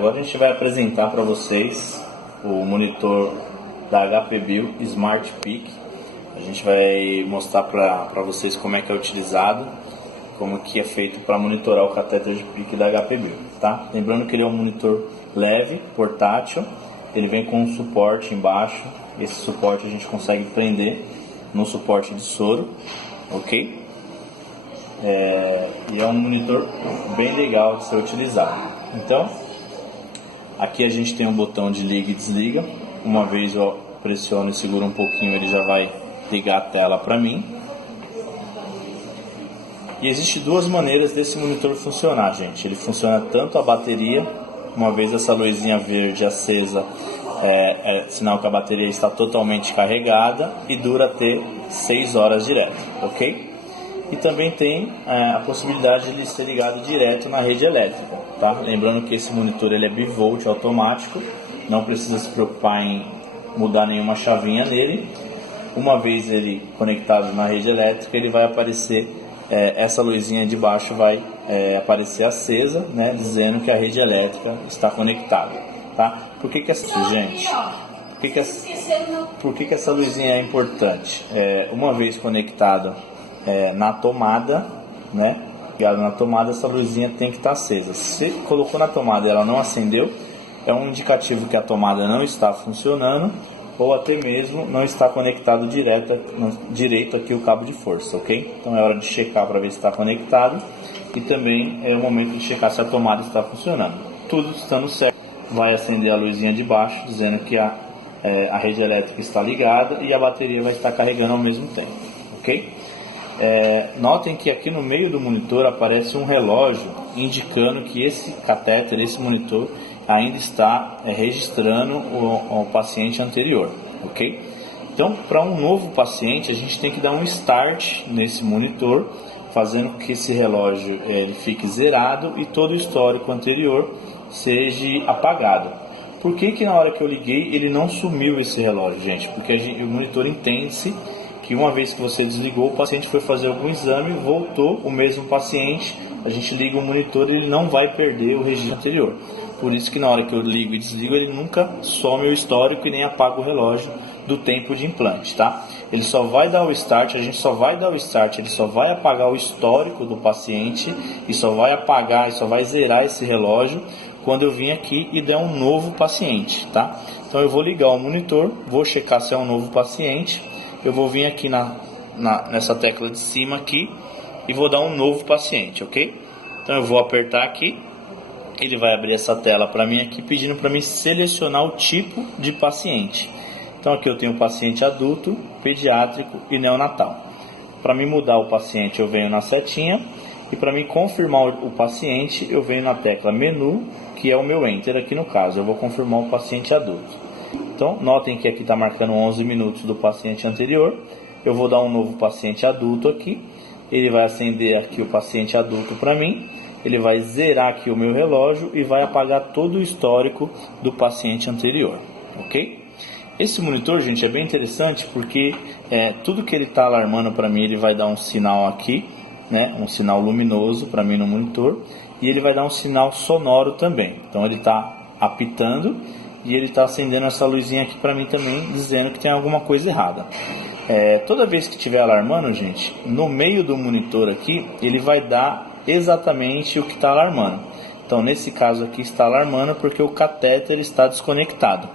Agora a gente vai apresentar para vocês o monitor da HP Bill Smart Peak. A gente vai mostrar para vocês como é que é utilizado, como que é feito para monitorar o catéter de PIC da HP Bill, tá? Lembrando que ele é um monitor leve, portátil, ele vem com um suporte embaixo. Esse suporte a gente consegue prender no suporte de soro, ok? E é um monitor bem legal de ser utilizado. Então, aqui a gente tem um botão de liga e desliga. Uma vez eu pressiono e seguro um pouquinho, ele já vai ligar a tela para mim. E existem duas maneiras desse monitor funcionar, gente. Ele funciona tanto a bateria, uma vez essa luzinha verde acesa, sinal que a bateria está totalmente carregada e dura até 6 horas direto, ok? E também tem a possibilidade de ele ser ligado direto na rede elétrica, tá? Lembrando que esse monitor ele é bivolt automático, não precisa se preocupar em mudar nenhuma chavinha nele. Uma vez ele conectado na rede elétrica, ele vai aparecer, essa luzinha de baixo vai aparecer acesa, né, dizendo que a rede elétrica está conectada, tá? Por que essa, gente? Por que essa luzinha é importante? Uma vez conectado na tomada, né, ligado na tomada, essa luzinha tem que estar acesa. Se colocou na tomada e ela não acendeu, é um indicativo que a tomada não está funcionando, ou até mesmo não está conectado direito aqui o cabo de força, ok? Então é hora de checar para ver se está conectado, e também é o momento de checar se a tomada está funcionando. Tudo estando certo, vai acender a luzinha de baixo, dizendo que a rede elétrica está ligada e a bateria vai estar carregando ao mesmo tempo, ok? Notem que aqui no meio do monitor aparece um relógio indicando que esse catéter, esse monitor, ainda está registrando o paciente anterior, ok? Então, para um novo paciente, a gente tem que dar um start nesse monitor, fazendo que esse relógio ele fique zerado e todo o histórico anterior seja apagado. Por que na hora que eu liguei ele não sumiu esse relógio, gente? Porque o monitor entende-se que uma vez que você desligou, o paciente foi fazer algum exame, voltou o mesmo paciente, a gente liga o monitor e ele não vai perder o registro anterior. Por isso que na hora que eu ligo e desligo, ele nunca some o histórico e nem apaga o relógio do tempo de implante, tá? Ele só vai dar o start, a gente só vai dar o start, ele só vai apagar o histórico do paciente e só vai apagar, e só vai zerar esse relógio quando eu vim aqui e der um novo paciente, tá? Então eu vou ligar o monitor, vou checar se é um novo paciente, eu vou vir aqui nessa tecla de cima aqui e vou dar um novo paciente, ok? Então eu vou apertar aqui, ele vai abrir essa tela para mim aqui, pedindo para mim selecionar o tipo de paciente. Então aqui eu tenho paciente adulto, pediátrico e neonatal. Para mim mudar o paciente eu venho na setinha, e para mim confirmar o paciente eu venho na tecla menu, que é o meu enter aqui no caso. Eu vou confirmar o paciente adulto. Então notem que aqui está marcando 11 minutos do paciente anterior. Eu vou dar um novo paciente adulto aqui, ele vai acender aqui o paciente adulto para mim, ele vai zerar aqui o meu relógio e vai apagar todo o histórico do paciente anterior, ok? Esse monitor, gente, é bem interessante porque tudo que ele está alarmando para mim, ele vai dar um sinal aqui, né, um sinal luminoso para mim no monitor, e ele vai dar um sinal sonoro também. Então ele está apitando e ele está acendendo essa luzinha aqui para mim também, dizendo que tem alguma coisa errada. Toda vez que estiver alarmando, gente, no meio do monitor aqui, ele vai dar exatamente o que está alarmando. Então nesse caso aqui está alarmando porque o catéter está desconectado,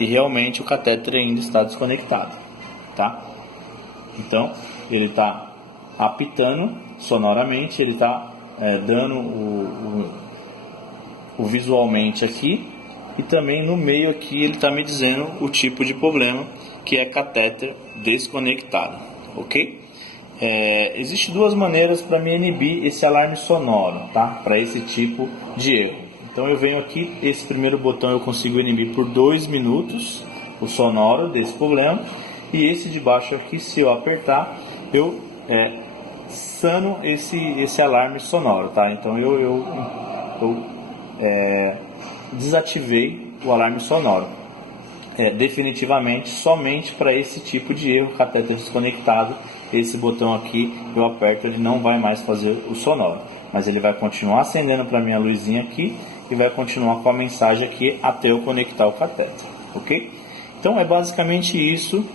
e realmente o catéter ainda está desconectado, tá? Então ele está apitando sonoramente, ele está dando o visualmente aqui, e também no meio aqui ele está me dizendo o tipo de problema, que é catéter desconectado, ok? Existem duas maneiras para me inibir esse alarme sonoro, tá? Para esse tipo de erro. Então eu venho aqui, esse primeiro botão eu consigo inibir por 2 minutos o sonoro desse problema, e esse de baixo aqui, se eu apertar, eu sano esse alarme sonoro, tá? Então eu desativei o alarme sonoro. Definitivamente somente para esse tipo de erro, catéter desconectado, esse botão aqui eu aperto, ele não vai mais fazer o sonoro, mas ele vai continuar acendendo para minha luzinha aqui, e vai continuar com a mensagem aqui até eu conectar o catéter, ok? Então é basicamente isso,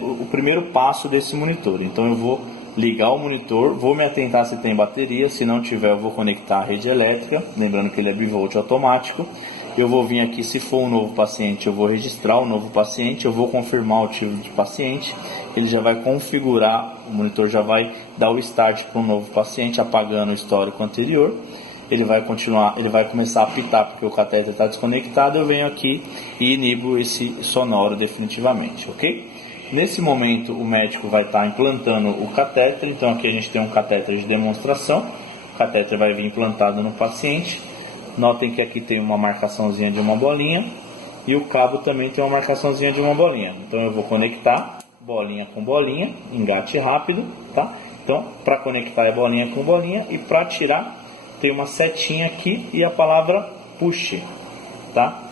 o primeiro passo desse monitor. Então eu vou ligar o monitor, vou me atentar se tem bateria, se não tiver eu vou conectar a rede elétrica, lembrando que ele é bivolt automático. Eu vou vir aqui, se for um novo paciente, eu vou registrar o novo paciente, eu vou confirmar o tipo de paciente, ele já vai configurar, o monitor já vai dar o start para um novo paciente, apagando o histórico anterior. Ele vai continuar, ele vai começar a apitar porque o catéter está desconectado, eu venho aqui e inibo esse sonoro definitivamente, ok? Nesse momento o médico vai estar implantando o catéter, então aqui a gente tem um catéter de demonstração, o catéter vai vir implantado no paciente. Notem que aqui tem uma marcaçãozinha de uma bolinha e o cabo também tem uma marcaçãozinha de uma bolinha. Então eu vou conectar bolinha com bolinha, engate rápido, tá? Então para conectar é bolinha com bolinha e para tirar tem uma setinha aqui e a palavra push, tá?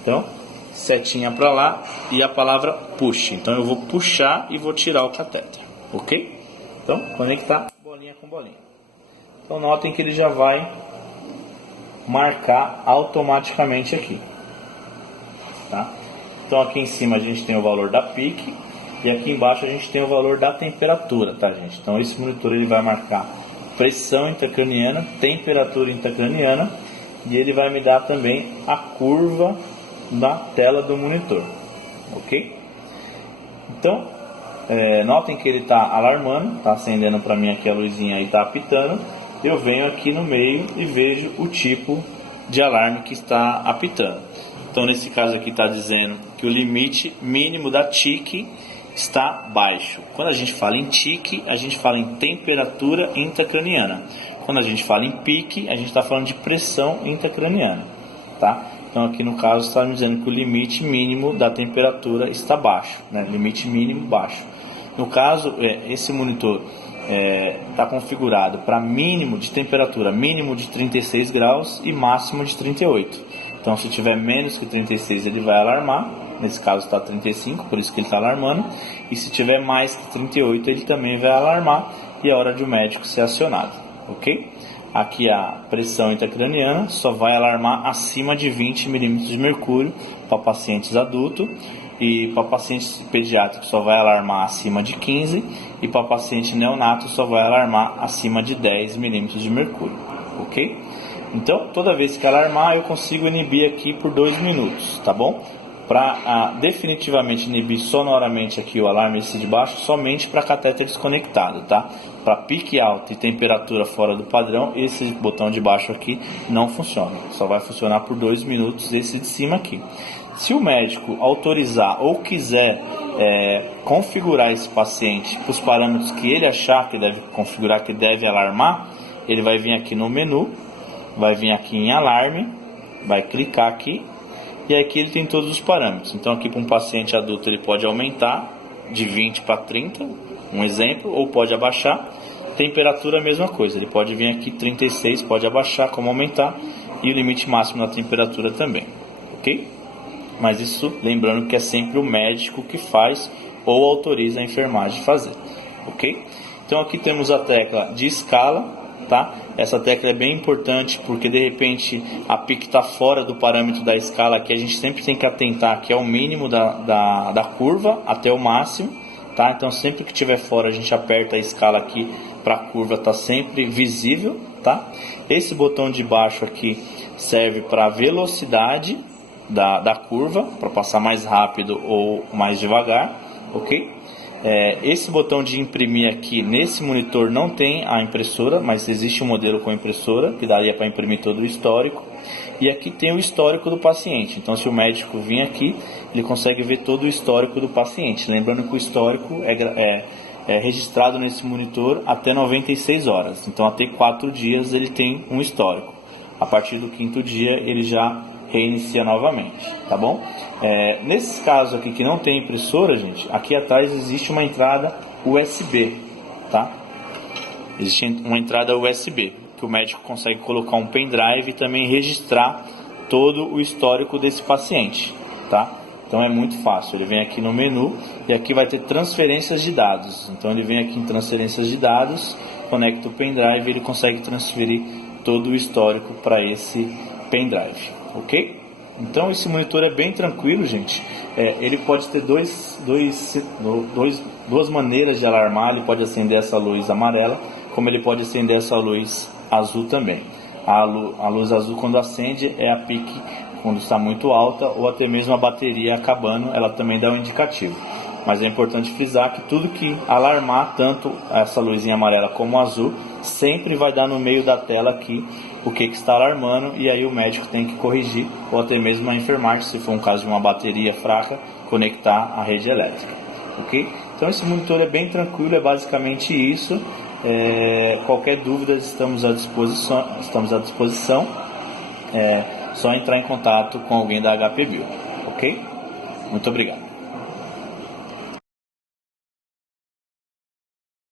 Então setinha para lá e a palavra push. Então eu vou puxar e vou tirar o catéter, ok? Então conectar bolinha com bolinha. Então notem que ele já vai marcar automaticamente aqui, tá? Então aqui em cima a gente tem o valor da PIC e aqui embaixo a gente tem o valor da temperatura, tá, gente? Então esse monitor ele vai marcar pressão intracraniana, temperatura intracraniana e ele vai me dar também a curva da tela do monitor, ok? Então notem que ele está alarmando, está acendendo para mim aqui a luzinha e está apitando. Eu venho aqui no meio e vejo o tipo de alarme que está apitando. Então nesse caso aqui está dizendo que o limite mínimo da TIC está baixo. Quando a gente fala em TIC, a gente fala em temperatura intracraniana. Quando a gente fala em PIC, a gente está falando de pressão intracraniana, tá? Então aqui no caso está me dizendo que o limite mínimo da temperatura está baixo, né? Limite mínimo baixo. No caso, esse monitor está configurado para mínimo de temperatura, mínimo de 36 graus e máximo de 38. Então se tiver menos que 36 ele vai alarmar, nesse caso está 35, por isso que ele está alarmando, e se tiver mais que 38 ele também vai alarmar e é hora de o médico ser acionado, ok? Aqui a pressão intracraniana só vai alarmar acima de 20 milímetros de mercúrio para pacientes adultos, e para paciente pediátrico só vai alarmar acima de 15 e para paciente neonato só vai alarmar acima de 10 milímetros de mercúrio, ok? Então toda vez que alarmar eu consigo inibir aqui por 2 minutos, tá bom? Para definitivamente inibir sonoramente aqui o alarme esse de baixo, somente para catéter desconectado, tá? Para pique alto e temperatura fora do padrão, esse botão de baixo aqui não funciona, só vai funcionar por 2 minutos esse de cima aqui. Se o médico autorizar ou quiser configurar esse paciente para os parâmetros que ele achar que deve configurar, que deve alarmar, ele vai vir aqui no menu, vai vir aqui em alarme, vai clicar aqui e aqui ele tem todos os parâmetros. Então aqui para um paciente adulto ele pode aumentar de 20 para 30, um exemplo, ou pode abaixar. Temperatura a mesma coisa, ele pode vir aqui 36, pode abaixar como aumentar, e o limite máximo da temperatura também, ok? Mas isso lembrando que é sempre o médico que faz ou autoriza a enfermagem a fazer, ok? Então aqui temos a tecla de escala, tá? Essa tecla é bem importante porque de repente a PIC está fora do parâmetro da escala, aqui a gente sempre tem que atentar que é o mínimo da curva até o máximo, tá? Então sempre que estiver fora a gente aperta a escala aqui para a curva estar sempre visível, tá? Esse botão de baixo aqui serve para a velocidade da curva, para passar mais rápido ou mais devagar, ok? Esse botão de imprimir aqui nesse monitor não tem a impressora, mas existe um modelo com impressora que daria para imprimir todo o histórico. E aqui tem o histórico do paciente, então se o médico vir aqui ele consegue ver todo o histórico do paciente, lembrando que o histórico é registrado nesse monitor até 96 horas, então até 4 dias ele tem um histórico. A partir do 5º dia ele já reinicia novamente, tá bom? Nesses casos aqui que não tem impressora, gente, aqui atrás existe uma entrada USB, tá? Existe uma entrada USB que o médico consegue colocar um pendrive e também registrar todo o histórico desse paciente, tá? Então é muito fácil, ele vem aqui no menu e aqui vai ter transferências de dados. Então ele vem aqui em transferências de dados, conecta o pendrive e ele consegue transferir todo o histórico para esse pendrive, ok? Então esse monitor é bem tranquilo, gente. Ele pode ter duas maneiras de alarmar. Ele pode acender essa luz amarela, como ele pode acender essa luz azul também. A luz azul, quando acende, é a pique quando está muito alta, ou até mesmo a bateria acabando, ela também dá um indicativo. Mas é importante frisar que tudo que alarmar, tanto essa luzinha amarela como azul, sempre vai dar no meio da tela aqui o que está alarmando, e aí o médico tem que corrigir, ou até mesmo a enfermagem, se for um caso de uma bateria fraca, conectar a rede elétrica, ok? Então esse monitor é bem tranquilo, é basicamente isso. Qualquer dúvida estamos à disposição. Só entrar em contato com alguém da HP Bio, ok? Muito obrigado.